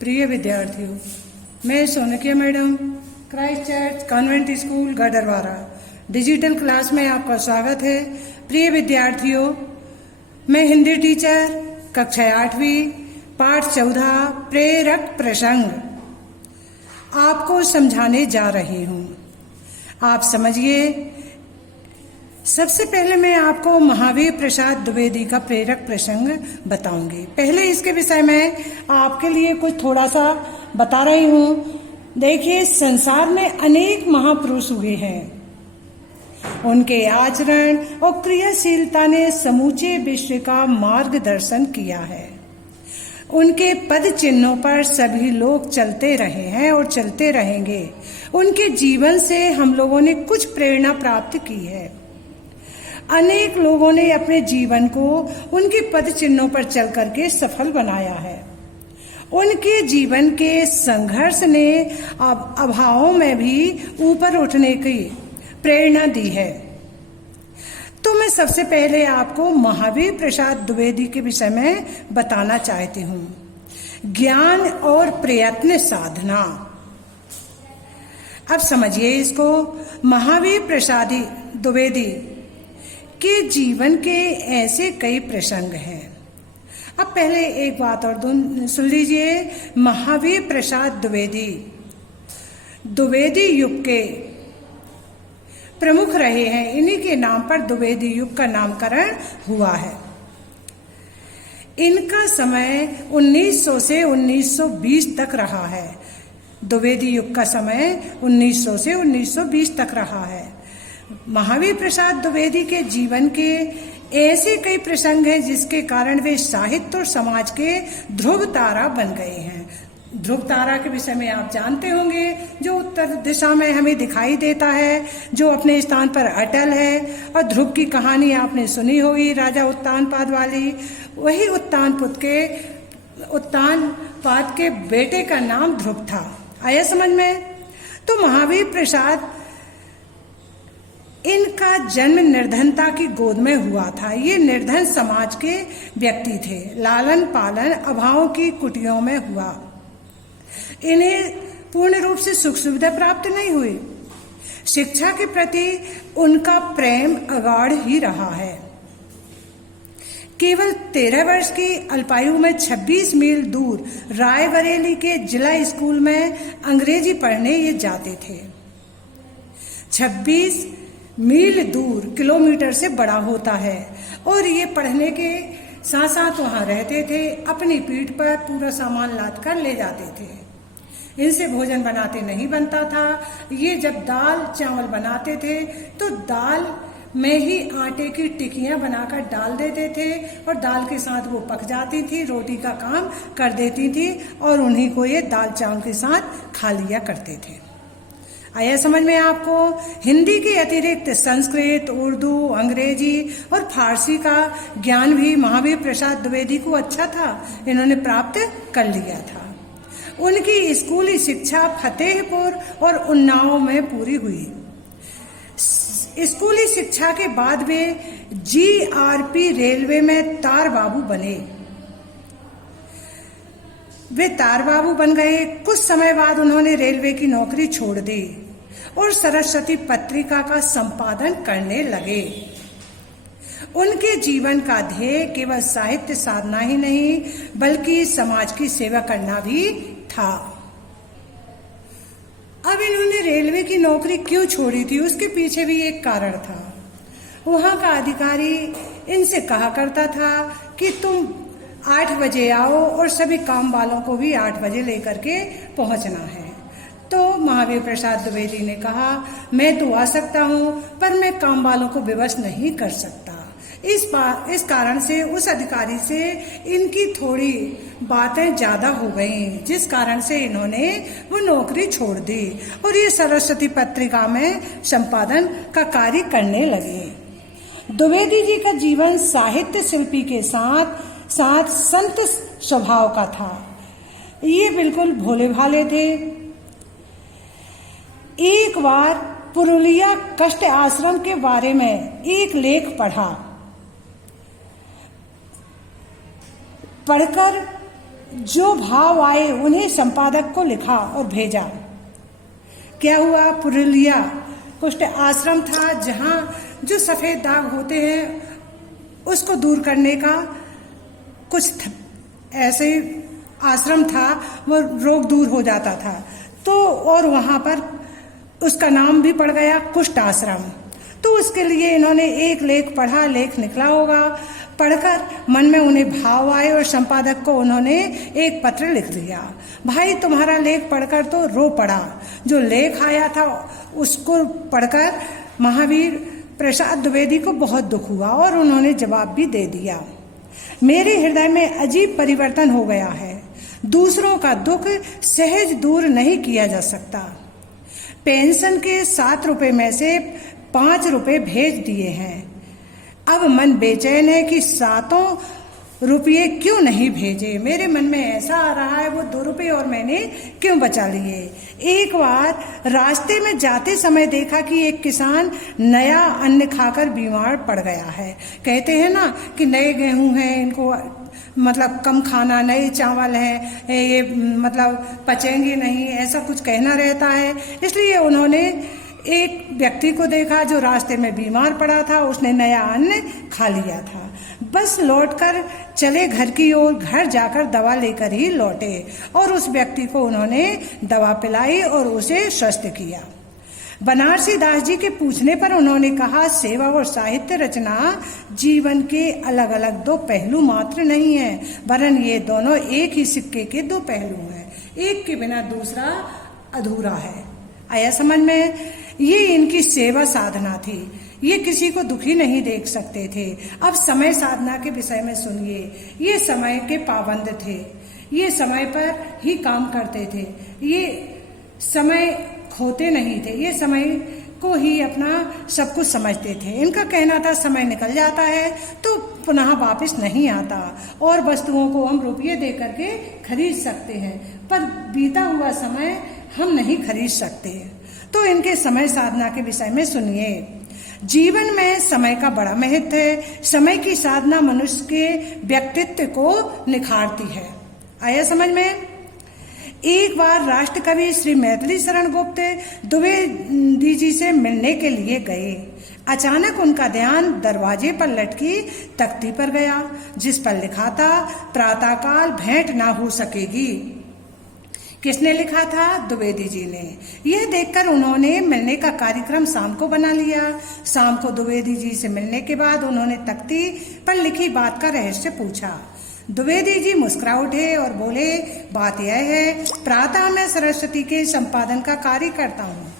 प्रिय विद्यार्थियों, मैं Sonkiya madam Christ Church convent school Gadarwara digital class में आपका स्वागत है। प्रिय विद्यार्थियों, मैं हिंदी टीचर कक्षा 8वीं पाठ 14 प्रेरक प्रसंग आपको समझाने जा रही हूँ। आप समझिए। सबसे पहले मैं आपको महावीर प्रसाद द्विवेदी का प्रेरक प्रसंग बताऊंगी। पहले इसके विषय में आपके लिए कुछ थोड़ा सा बता रही हूँ। देखिए, संसार में अनेक महापुरुष हुए हैं। उनके आचरण और क्रियाशीलता ने समूचे विश्व का मार्गदर्शन किया है। उनके पद चिन्हों पर सभी लोग चलते रहे हैं और चलते रहेंगे। उनके जीवन से हम लोगों ने कुछ प्रेरणा प्राप्त की है। अनेक लोगों ने अपने जीवन को उनके पद चिन्हों पर चल करके सफल बनाया है। उनके जीवन के संघर्ष ने अभावों में भी ऊपर उठने की प्रेरणा दी है। तो मैं सबसे पहले आपको महावीर प्रसाद द्विवेदी के विषय में बताना चाहती हूँ। ज्ञान और प्रयत्न साधना। अब समझिए इसको। महावीर प्रसाद द्विवेदी के जीवन के ऐसे कई प्रसंग हैं। अब पहले एक बात और सुन लीजिए। महावीर प्रसाद द्विवेदी युग के प्रमुख रहे हैं। इन्हीं के नाम पर द्विवेदी युग का नामकरण हुआ है। इनका समय 1900 से 1920 तक रहा है। द्विवेदी युग का समय 1900 से 1920 तक रहा है। महावीर प्रसाद द्विवेदी के जीवन के ऐसे कई प्रसंग हैं जिसके कारण वे साहित्य और समाज के ध्रुव तारा बन गए हैं। ध्रुव तारा के विषय में आप जानते होंगे, जो उत्तर दिशा में हमें दिखाई देता है, जो अपने स्थान पर अटल है। और ध्रुव की कहानी आपने सुनी होगी, राजा उत्तानपाद वाली। वही उत्तानपाद के बेटे का नाम ध्रुव था। आया समझ में? तो महावीर प्रसाद, इनका जन्म निर्धनता की गोद में हुआ था। ये निर्धन समाज के व्यक्ति थे। लालन पालन अभावों की कुटियों में हुआ। इन्हें पूर्ण रूप से सुख सुविधा प्राप्त नहीं हुई। शिक्षा के प्रति उनका प्रेम अगाढ़ ही रहा है। केवल 13 वर्ष की अल्पायु में 26 मील दूर रायबरेली के जिला स्कूल में अंग्रेजी पढ़ने ये जाते थे। 26 मील दूर किलोमीटर से बड़ा होता है। और ये पढ़ने के साथ साथ वहाँ रहते थे। अपनी पीठ पर पूरा सामान लाद कर ले जाते थे। इनसे भोजन बनाते नहीं बनता था। ये जब दाल चावल बनाते थे तो दाल में ही आटे की टिकियां बनाकर डाल देते थे और दाल के साथ वो पक जाती थी, रोटी का काम कर देती थी और उन्हीं को ये दाल चावल के साथ खा लिया करते थे। आया समझ में आपको? हिंदी के अतिरिक्त संस्कृत, उर्दू, अंग्रेजी और फारसी का ज्ञान भी महावीर प्रसाद द्विवेदी को अच्छा था। इन्होंने प्राप्त कर लिया था। उनकी स्कूली शिक्षा फतेहपुर और उन्नाव में पूरी हुई। स्कूली शिक्षा के बाद वे GRP रेलवे में तार बाबू बने। वे तार बाबू बन गए। कुछ समय बाद उन्होंने रेलवे की नौकरी छोड़ दी और सरस्वती पत्रिका का संपादन करने लगे। उनके जीवन का ध्येय केवल साहित्य साधना ही नहीं बल्कि समाज की सेवा करना भी था। अब इन्होंने रेलवे की नौकरी क्यों छोड़ी थी, उसके पीछे भी एक कारण था। वहां का अधिकारी इनसे कहा करता था कि तुम 8 बजे आओ और सभी काम वालों को भी 8 बजे लेकर के पहुंचना है। तो महावीर प्रसाद द्विवेदी ने कहा, मैं तो आ सकता हूं पर मैं काम वालों को विवश नहीं कर सकता। इस कारण से उस अधिकारी से इनकी थोड़ी बातें ज्यादा हो गईं, जिस कारण से इन्होंने वो नौकरी छोड़ दी और ये सरस्वती पत्रिका में संपादन का कार्य करने लगे। द्विवेदी जी का जीवन साहित्य शिल्पी के साथ साथ संत स्वभाव का था। ये बिल्कुल भोले भाले थे। एक बार पुरुलिया कष्ट आश्रम के बारे में एक लेख पढ़कर जो भाव आए उन्हें संपादक को लिखा और भेजा। क्या हुआ, पुरुलिया कुष्ठ आश्रम था जहाँ जो सफेद दाग होते हैं उसको दूर करने का कुछ ऐसे आश्रम था, वो रोग दूर हो जाता था। तो और वहाँ पर उसका नाम भी पड़ गया कुष्ठ आश्रम। तो उसके लिए इन्होंने एक लेख पढ़ा, लेख निकला होगा, पढ़कर मन में उन्हें भाव आए और संपादक को उन्होंने एक पत्र लिख दिया। भाई तुम्हारा लेख पढ़कर तो रो पड़ा। जो लेख आया था उसको पढ़कर महावीर प्रसाद द्विवेदी को बहुत दुख हुआ और उन्होंने जवाब भी दे दिया। मेरे हृदय में अजीब परिवर्तन हो गया है। दूसरों का दुख सहज दूर नहीं किया जा सकता। पेंशन के 7 रुपए में से 5 रुपए भेज दिए हैं। अब मन बेचैन है कि 7 रुपये क्यों नहीं भेजे। मेरे मन में ऐसा आ रहा है वो 2 रुपये और मैंने क्यों बचा लिए। एक बार रास्ते में जाते समय देखा कि एक किसान नया अन्न खाकर बीमार पड़ गया है। कहते हैं ना कि नए गेहूं हैं, इनको मतलब कम खाना, नए चावल है, ये मतलब पचेंगे नहीं, ऐसा कुछ कहना रहता है। इसलिए उन्होंने एक व्यक्ति को देखा जो रास्ते में बीमार पड़ा था, उसने नया अन्न खा लिया था। बस लौटकर चले घर की ओर। घर जाकर दवा लेकर ही लौटे और उस व्यक्ति को उन्होंने दवा पिलाई और उसे स्वस्थ किया। बनारसी दास जी के पूछने पर उन्होंने कहा, सेवा और साहित्य रचना जीवन के अलग अलग 2 पहलू मात्र नहीं है, वरन ये दोनों एक ही सिक्के के 2 पहलू हैं। एक के बिना दूसरा अधूरा है। आया समझ में? ये इनकी सेवा साधना थी। ये किसी को दुखी नहीं देख सकते थे। अब समय साधना के विषय में सुनिए। ये समय के पाबंद थे, ये समय पर ही काम करते थे, ये समय खोते नहीं थे, ये समय को ही अपना सब कुछ समझते थे। इनका कहना था समय निकल जाता है तो पुनः वापस नहीं आता और वस्तुओं को हम रुपये दे करके खरीद सकते हैं, पर बीता हुआ समय हम नहीं खरीद सकते। तो इनके समय साधना के विषय में सुनिए। जीवन में समय का बड़ा महत्व है। समय की साधना मनुष्य के व्यक्तित्व को निखारती है। आया समझ में? एक बार राष्ट्र कवि श्री मैथिली शरण गुप्त द्विवेदी जी से मिलने के लिए गए। अचानक उनका ध्यान दरवाजे पर लटकी तख्ती पर गया, जिस पर लिखा था, प्रातःकाल भेंट ना हो सकेगी। किसने लिखा था? द्विवेदी जी ने। यह देखकर उन्होंने मिलने का कार्यक्रम शाम को बना लिया। शाम को द्विवेदी जी से मिलने के बाद उन्होंने तख्ती पर लिखी बात का रहस्य पूछा। द्विवेदी जी मुस्कुरा उठे और बोले, बात यह है, प्रातः मैं सरस्वती के संपादन का कार्य करता हूँ।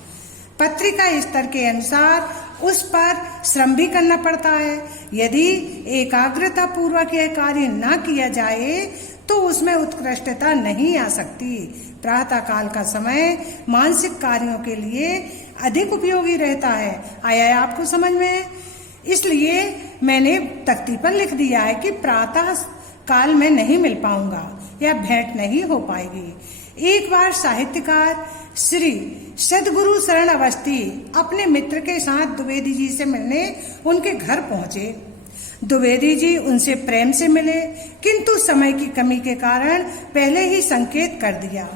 पत्रिका स्तर के अनुसार उस पर श्रम भी करना पड़ता है। यदि एकाग्रता पूर्वक यह कार्य न किया जाए तो उसमें उत्कृष्टता नहीं आ सकती। प्रातः काल का समय मानसिक कार्यों के लिए अधिक उपयोगी रहता है। आया आपको समझ में? इसलिए मैंने तख्ती पर लिख दिया है कि प्रातः काल में नहीं मिल पाऊंगा या भेंट नहीं हो पाएगी। एक बार साहित्यकार श्री सदगुरु शरण अवस्थी अपने मित्र के साथ द्विवेदी जी से मिलने उनके घर पहुंचे। द्विवेदी जी उनसे प्रेम से मिले, किंतु समय की कमी के कारण पहले ही संकेत कर दिया।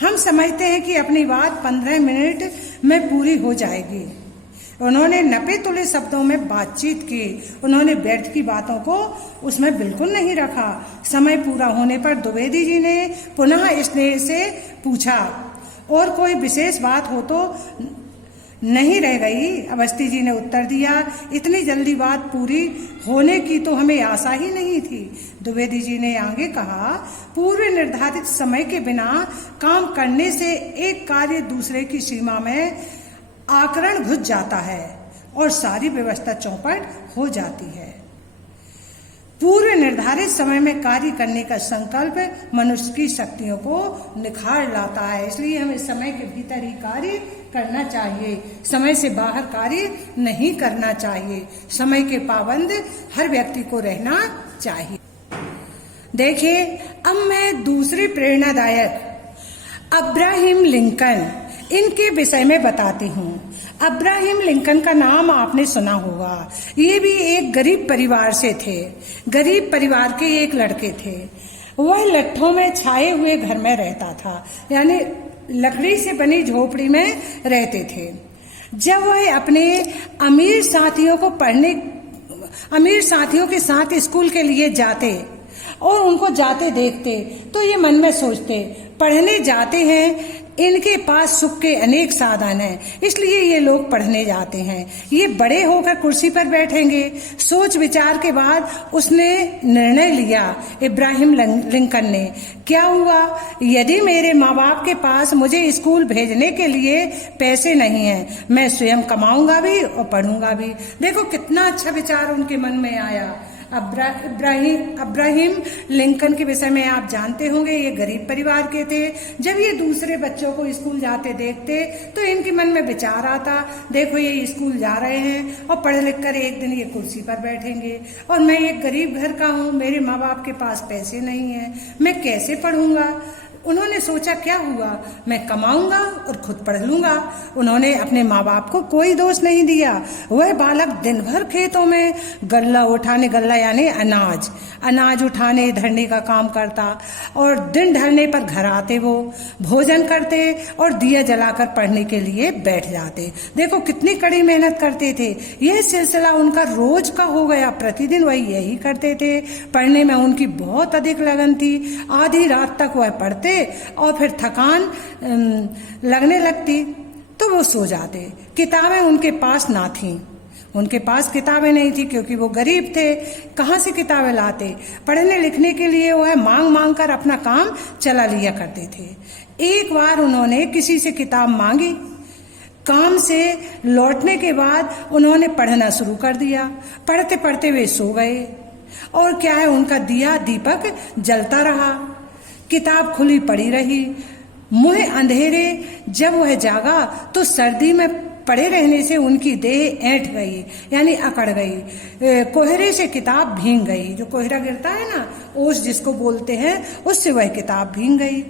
हम समझते हैं कि अपनी बात 15 मिनट में पूरी हो जाएगी। उन्होंने नपे तुले शब्दों में बातचीत की। उन्होंने व्यर्थ की बातों को उसमें बिल्कुल नहीं रखा। समय पूरा होने पर द्विवेदी जी ने पुनः स्नेह से पूछा, और कोई विशेष बात हो तो नहीं रह गई? अवस्थी जी ने उत्तर दिया, इतनी जल्दी बात पूरी होने की तो हमें आशा ही नहीं थी। द्विवेदी जी ने आगे कहा, पूर्व निर्धारित समय के बिना काम करने से एक कार्य दूसरे की सीमा में आकरण घुस जाता है और सारी व्यवस्था चौपट हो जाती है। पूर्व निर्धारित समय में कार्य करने का संकल्प मनुष्य की शक्तियों को निखार लाता है। इसलिए हमें समय के भीतर ही कार्य करना चाहिए, समय से बाहर कार्य नहीं करना चाहिए। समय के पाबंद हर व्यक्ति को रहना चाहिए। देखिए, अब मैं दूसरी प्रेरणादायक अब्राहम लिंकन इनके विषय में बताती हूँ। अब्राहम लिंकन का नाम आपने सुना होगा। ये भी एक गरीब परिवार से थे। गरीब परिवार के एक लड़के थे। वह लट्ठों में छाए हुए घर में रहता था, यानी लकड़ी से बनी झोपड़ी में रहते थे। जब वह अपने अमीर साथियों के साथ स्कूल के लिए जाते और उनको जाते देखते तो ये मन में सोचते, पढ़ने जाते हैं, इनके पास सुख के अनेक साधन हैं, इसलिए ये लोग पढ़ने जाते हैं, ये बड़े होकर कुर्सी पर बैठेंगे। सोच विचार के बाद उसने निर्णय लिया, इब्राहिम लिंकन ने, क्या हुआ यदि मेरे माँ बाप के पास मुझे स्कूल भेजने के लिए पैसे नहीं हैं, मैं स्वयं कमाऊंगा भी और पढ़ूंगा भी। देखो कितना अच्छा विचार उनके मन में आया। इब्राहिम लिंकन के विषय में आप जानते होंगे, ये गरीब परिवार के थे। जब ये दूसरे बच्चों को स्कूल जाते देखते तो इनके मन में विचार आता, देखो ये स्कूल जा रहे हैं और पढ़ लिख कर एक दिन ये कुर्सी पर बैठेंगे और मैं एक गरीब घर का हूँ, मेरे माँ बाप के पास पैसे नहीं हैं, मैं कैसे पढ़ूंगा। उन्होंने सोचा क्या हुआ, मैं कमाऊंगा और खुद पढ़ लूंगा। उन्होंने अपने माँ बाप को कोई दोष नहीं दिया। वह बालक दिन भर खेतों में गल्ला यानी अनाज उठाने धरने का काम करता और दिन ढलने पर घर आते, वो भोजन करते और दिया जलाकर पढ़ने के लिए बैठ जाते। देखो कितनी कड़ी मेहनत करते थे। यह सिलसिला उनका रोज का हो गया, प्रतिदिन वही यही करते थे। पढ़ने में उनकी बहुत अधिक लगन थी। आधी रात तक वह पढ़ते और फिर थकान लगने लगती तो वो सो जाते। किताबें उनके पास ना थीं, उनके पास किताबें नहीं थी क्योंकि वो गरीब थे। कहाँ से किताबें लाते? पढ़ने लिखने के लिए वह मांग कर अपना काम चला लिया करते थे। एक बार उन्होंने किसी से किताब मांगी। काम से लौटने के बाद उन्होंने पढ़ना शुरू कर दिया। पढ़ते पढ़ते वे सो गए और क्या है, उनका दीपक जलता रहा, किताब खुली पड़ी रही। मुँह अंधेरे जब वह जागा तो सर्दी में पड़े रहने से उनकी देह ऐंठ गई, यानी अकड़ गई। कोहरे से किताब भीग गई। जो कोहरा गिरता है ना, ओस जिसको बोलते हैं, उससे वह किताब भीग गई।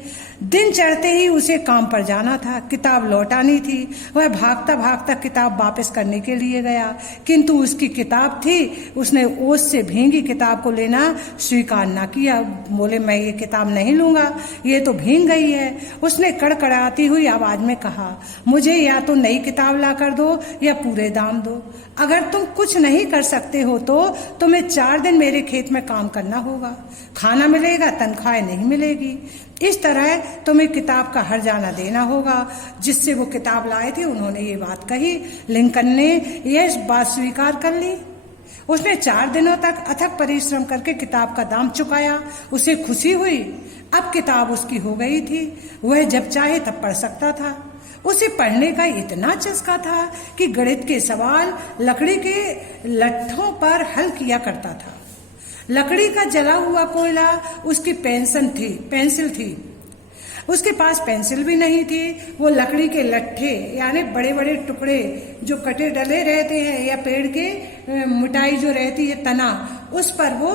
दिन चढ़ते ही उसे काम पर जाना था, किताब लौटानी थी। वह भागता भागता किताब वापस करने के लिए गया, किंतु उसकी किताब थी, उसने ओस से भीगी किताब को लेना स्वीकार न किया। बोले मैं ये किताब नहीं लूंगा, ये तो भीग गई है। उसने कड़कड़ाती हुई आवाज में कहा, मुझे या तो नई किताब ला कर दो या पूरे दाम दो। अगर तुम कुछ नहीं कर सकते हो तो तुम्हें 4 दिन मेरे खेत में काम करना होगा, खाना मिलेगा, तनख्वाह नहीं मिलेगी। इस तरह तुम्हें किताब का हर्जाना देना होगा। जिससे वो किताब लाए थे उन्होंने ये बात कही। लिंकन ने यह बात स्वीकार कर ली। उसने 4 दिनों तक अथक परिश्रम करके किताब का दाम चुकाया। उसे खुशी हुई, अब किताब उसकी हो गई थी, वह जब चाहे तब पढ़ सकता था। उसे पढ़ने का इतना चस्का था कि गणित के सवाल लकड़ी के लट्ठों पर हल किया करता था। लकड़ी का जला हुआ कोयला उसकी पेंसिल थी। उसके पास पेंसिल भी नहीं थी। वो लकड़ी के लट्ठे यानी बड़े बड़े टुकड़े जो कटे डले रहते हैं, या पेड़ के मिटाई जो रहती है तना, उस पर वो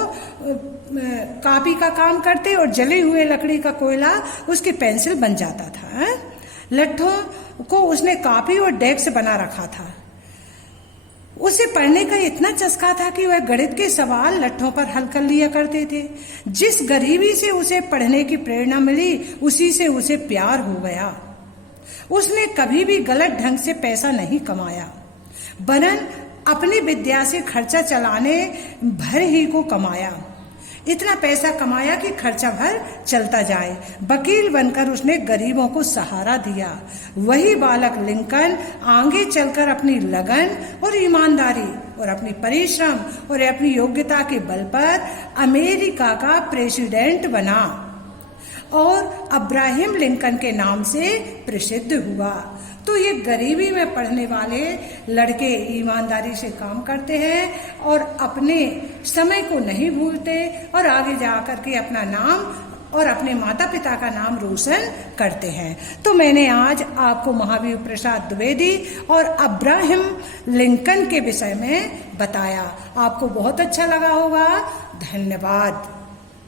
कापी का काम करते और जले हुए लकड़ी का कोयला उसकी पेंसिल बन जाता था। लट्ठों को उसने कापी और डेस्क बना रखा था। उसे पढ़ने का इतना चस्का था कि वह गणित के सवाल लट्ठों पर हल कर लिया करते थे। जिस गरीबी से उसे पढ़ने की प्रेरणा मिली, उसी से उसे प्यार हो गया। उसने कभी भी गलत ढंग से पैसा नहीं कमाया, वरन अपनी विद्या से खर्चा चलाने भर ही को कमाया। इतना पैसा कमाया कि खर्चा भर चलता जाए। वकील बनकर उसने गरीबों को सहारा दिया। वही बालक लिंकन आगे चलकर अपनी लगन और ईमानदारी और अपनी परिश्रम और अपनी योग्यता के बल पर अमेरिका का प्रेसिडेंट बना और अब्राहम लिंकन के नाम से प्रसिद्ध हुआ। तो ये गरीबी में पढ़ने वाले लड़के ईमानदारी से काम करते हैं और अपने समय को नहीं भूलते और आगे जाकर के अपना नाम और अपने माता पिता का नाम रोशन करते हैं। तो मैंने आज आपको महावीर प्रसाद द्विवेदी और अब्राहम लिंकन के विषय में बताया। आपको बहुत अच्छा लगा होगा। धन्यवाद।